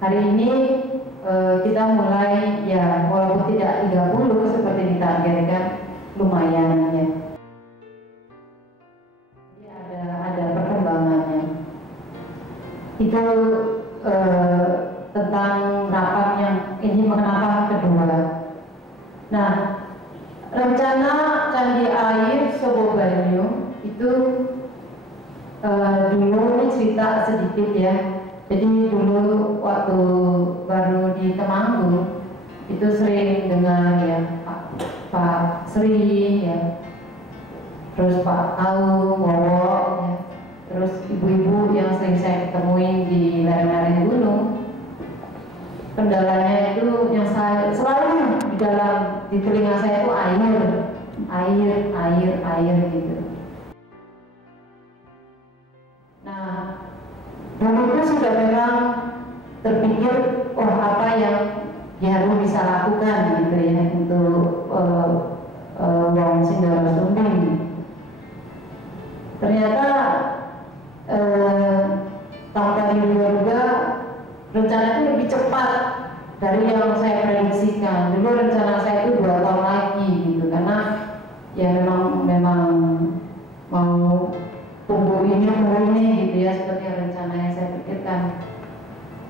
Hari ini kita mulai ya walaupun tidak 30 seperti ditargetkan, lumayan ya. Jadi ada perkembangannya. Itu tentang rapat yang ini mengenapa kedua. Nah, rencana Candi Air Sobobanyu itu dulu ini cerita sedikit ya. Jadi dulu waktu baru di Temanggung itu sering dengar ya Pak Sri ya, terus Pak Aung, Wowo ya, terus ibu-ibu yang sering saya ketemuin di lereng-lereng gunung. Kendalanya itu yang saya selalu di telinga saya itu air gitu. Nah, dulu itu sudah memang terpikir, oh apa yang Jarum bisa lakukan gitu ya untuk Wong Sindoro Sumbing. Ternyata tahun 2022 rencana itu lebih cepat dari yang saya prediksikan. Dulu rencana saya itu 2 tahun lagi gitu, karena ya memang mau tunggu ini gitu ya, seperti rencana yang saya pikirkan.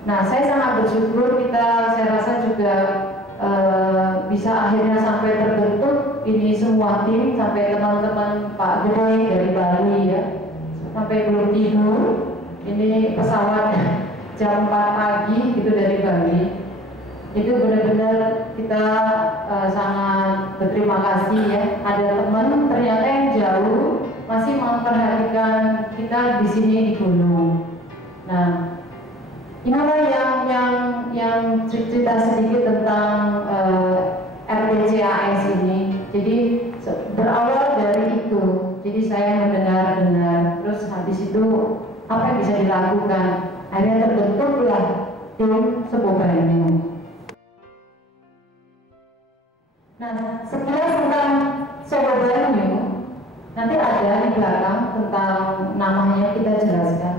Nah, saya sangat bersyukur saya rasa juga bisa akhirnya sampai terbentuk ini semua tim, sampai teman-teman Pak Gede dari Bali ya, sampai belum tidur. Ini pesawat jam 4 pagi gitu dari Bali. Itu benar-benar kita sangat berterima kasih ya. Ada teman ternyata yang jauh masih memperhatikan kita di sini di gunung. Nah, inilah yang cerita sedikit tentang RPCAS ini. Jadi berawal dari itu. Jadi saya mendengar, terus habis itu apa yang bisa dilakukan? Akhirnya terbentuklah tim Sobobanyu. Nah, sekilas tentang Sobobanyu, nanti ada di belakang tentang namanya kita jelaskan.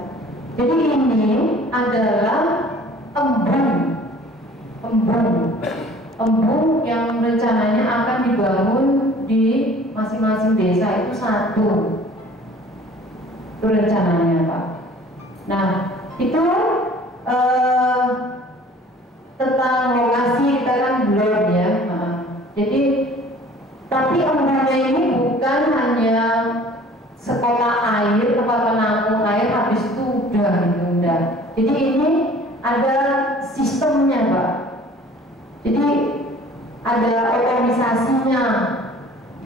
Jadi ini adalah embung yang rencananya akan dibangun di masing-masing desa itu 1. Itu rencananya Pak. Nah, itu tentang lokasi kita kan belum ya. Jadi, tapi embungnya ini bukan hanya sekolah air atau penampung air habis itu udah gitu, enggak. Jadi ini ada sistemnya Pak. Jadi ada otomisasinya.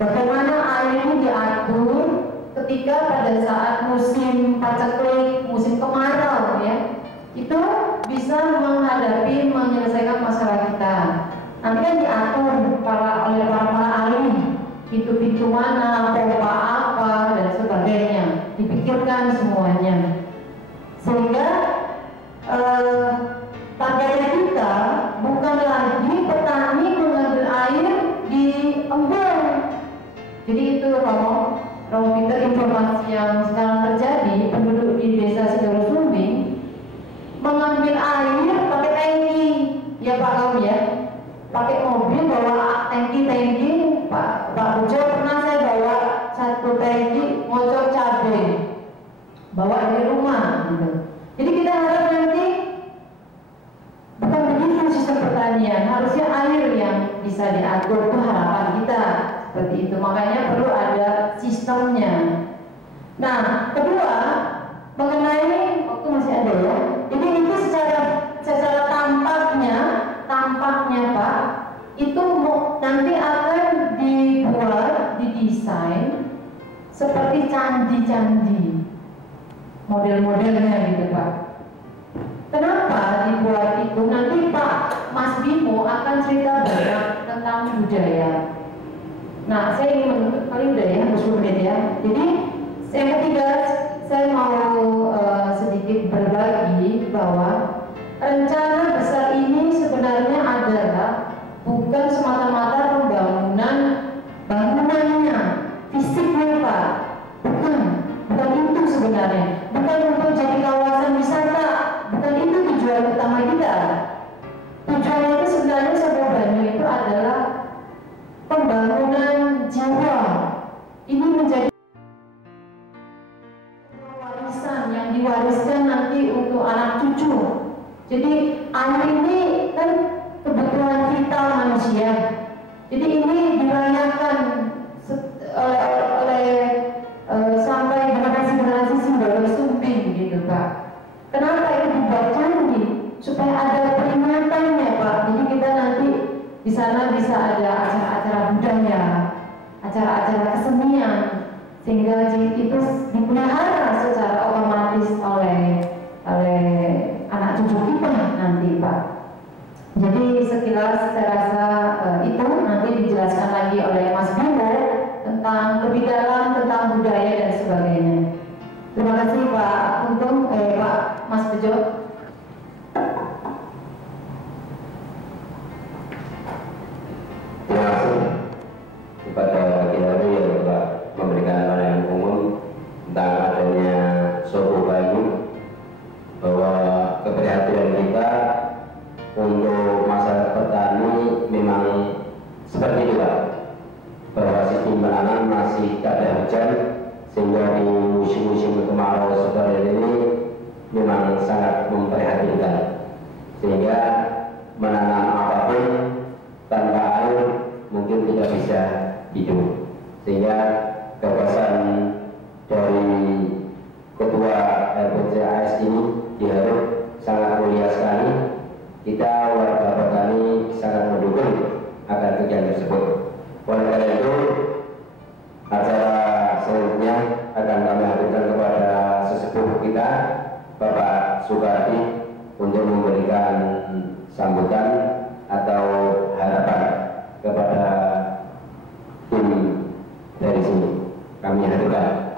Bagaimana air ini diatur ketika pada saat musim paceklik, musim kemarau ya, itu bisa menyelesaikan masalah kita. Nanti kan diatur oleh para ahli, pintu-pintu mana, pompa apa dan sebagainya, dipikirkan semuanya. Sehingga targetnya kita bukan lagi petani mengambil air di embung. Jadi itu Romo Peter, informasi yang sekarang terjadi, penduduk di desa Sindoro Sumbing mengambil air pakai tangki, ya Pak Kaum ya, pakai mobil bawa tangki. Pak Bujo pernah saya bawa 1 tangki ngocok cabai, bawa dari rumah gitu. Jadi kita harap nanti bukan begitu sistem pertanian, harusnya air yang bisa diatur, itu harapan kita seperti itu. Makanya perlu ada sistemnya. Nah, kedua mengenai waktu masih ada ya. Jadi itu secara tampaknya Pak, itu nanti akan dibuat, didesain seperti candi-candi, model-modelnya gitu Pak. Kenapa dibuat itu? Nanti Pak Mas Bimo akan cerita banyak tentang budaya. Nah, saya ingin menutup kali udah ya, 20 menit ya. Jadi yang ketiga, saya mau sedikit berbagi bahwa rencana besar ini sebenarnya adalah bukan semata-mata bangunannya, fisiknya Pak. Bukan itu sebenarnya. Bukan untuk jadi kawasan wisata, bukan itu tujuan utama kita. Di sana bisa ada acara-acara budaya, acara-acara kesenian, sehingga itu dipelihara secara otomatis oleh anak cucu kita nanti, Pak. Jadi sekilas saya rasa itu nanti dijelaskan lagi oleh Mas Bimo tentang lebih dalam tentang budaya dan sebagainya. Terima kasih Pak Untung, Pak Mas Bejo. Terima kasih kepada Pak Kiai yang telah memberikan pandangan umum tentang adanya suatu bayu, bahwa keprihatinan kita untuk masyarakat petani memang seperti itu Pak, bahwa sistem penanam masih tak ada hujan, sehingga di musim-musim kemarau seperti ini memang sangat memprihatinkan, sehingga menanam apapun tanpa air mungkin tidak bisa hidup. Sehingga gagasan dari Ketua RPCAS ini diharap sangat mulia sekali. Kita warga petani sangat mendukung akan kegiatan tersebut. Oleh karena itu, acara selanjutnya akan kami hadirkan kepada sesepuh kita, Bapak Sukarti, untuk memberikan sambutan atau harapan kepada tim dari sini. Kami hadirkan.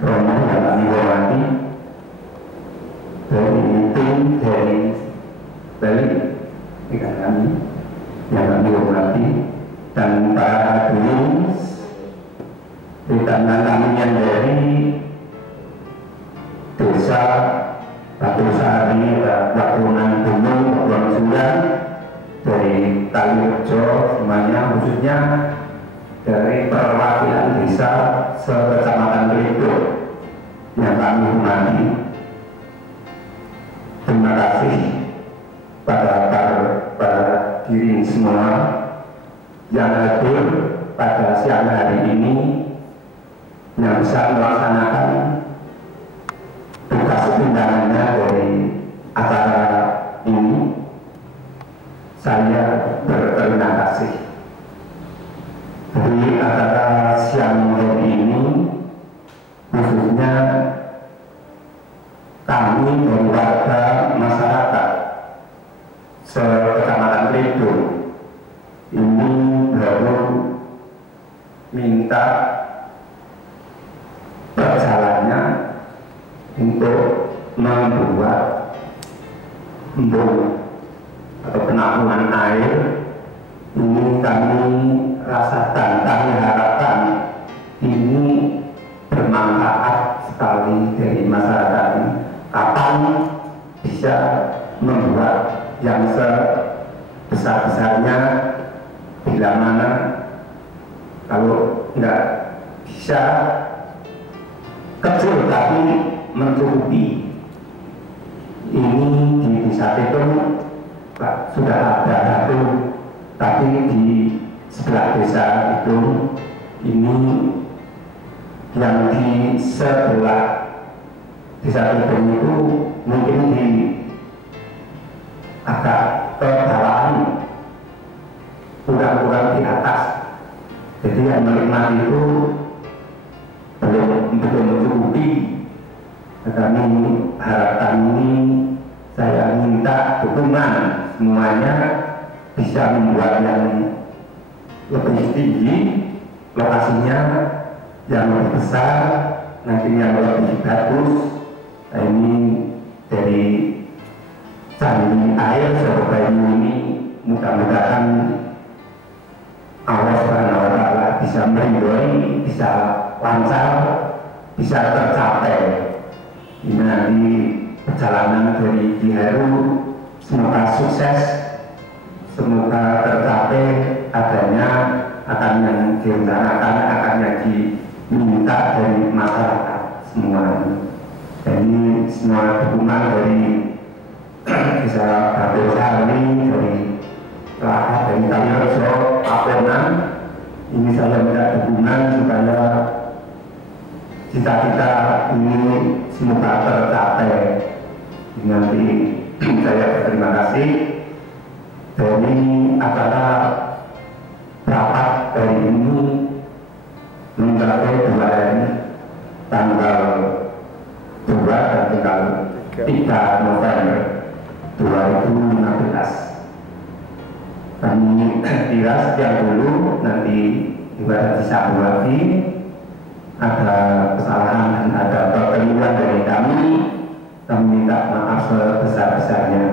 Romo yang kami hormati, dari tim dari Bali, ikan kami yang kami hormati, dan para hadirin, ditambah kami yang dari desa Batu Sari, Lakunan Gunung, Kepulauan Sundan, dari Kalirejo, semuanya, khususnya dari perwakilan desa sekecamatan Kelido yang kami hormati. Terima kasih pada diri semua yang hadir pada siang hari ini, yang bisa melaksanakan tugas undangannya dari acara ini. Saya berterima kasih. Di acara siang hari ini, khususnya kami dari warga masyarakat sekecamatan Kelido ini baru minta perjalanannya untuk membuat embung atau penampungan air. Ini kami rasakan, kami harapkan ini bermanfaat sekali dari masyarakat ini. Kapan bisa membuat yang sebesar-besarnya, bila mana kalau nggak bisa kecil tapi mencukupi. Ini di desa itu Pak, sudah ada satu, tapi di sebelah desa itu ini yang di sebelah desa itu mungkin di agak ke bawah, kurang-kurang di atas. Jadi yang menikmati itu belum mencukupi. Kami harapkan ini, saya minta dukungan semuanya bisa membuat yang lebih tinggi, lokasinya yang lebih besar, nanti yang lebih bagus. Nah, ini dari candi air Surabaya ini mudah-mudahan Allah Subhanahu wa Ta'ala bisa meridhoi, bisa lancar, bisa tercapai. Ini nanti perjalanan dari Diharu semoga sukses, semoga tercapai adanya akan yang direncanakan, akan yang diminta dari masyarakat semua. Jadi semua dukungan dari bisa Batu Sari, dari Rakyat, dari Kalirejo, Apenan, ini saya minta dukungan supaya cita-cita ini semoga tercapai. Nanti saya berterima kasih dari acara rapat hari ini mencapai 2 tanggal 2 dan tanggal 3 November 2015. Kami kira sejak dulu nanti juga disambung lagi ada kesalahan dan ada kekeliruan dari kami minta maaf sebesar-besarnya.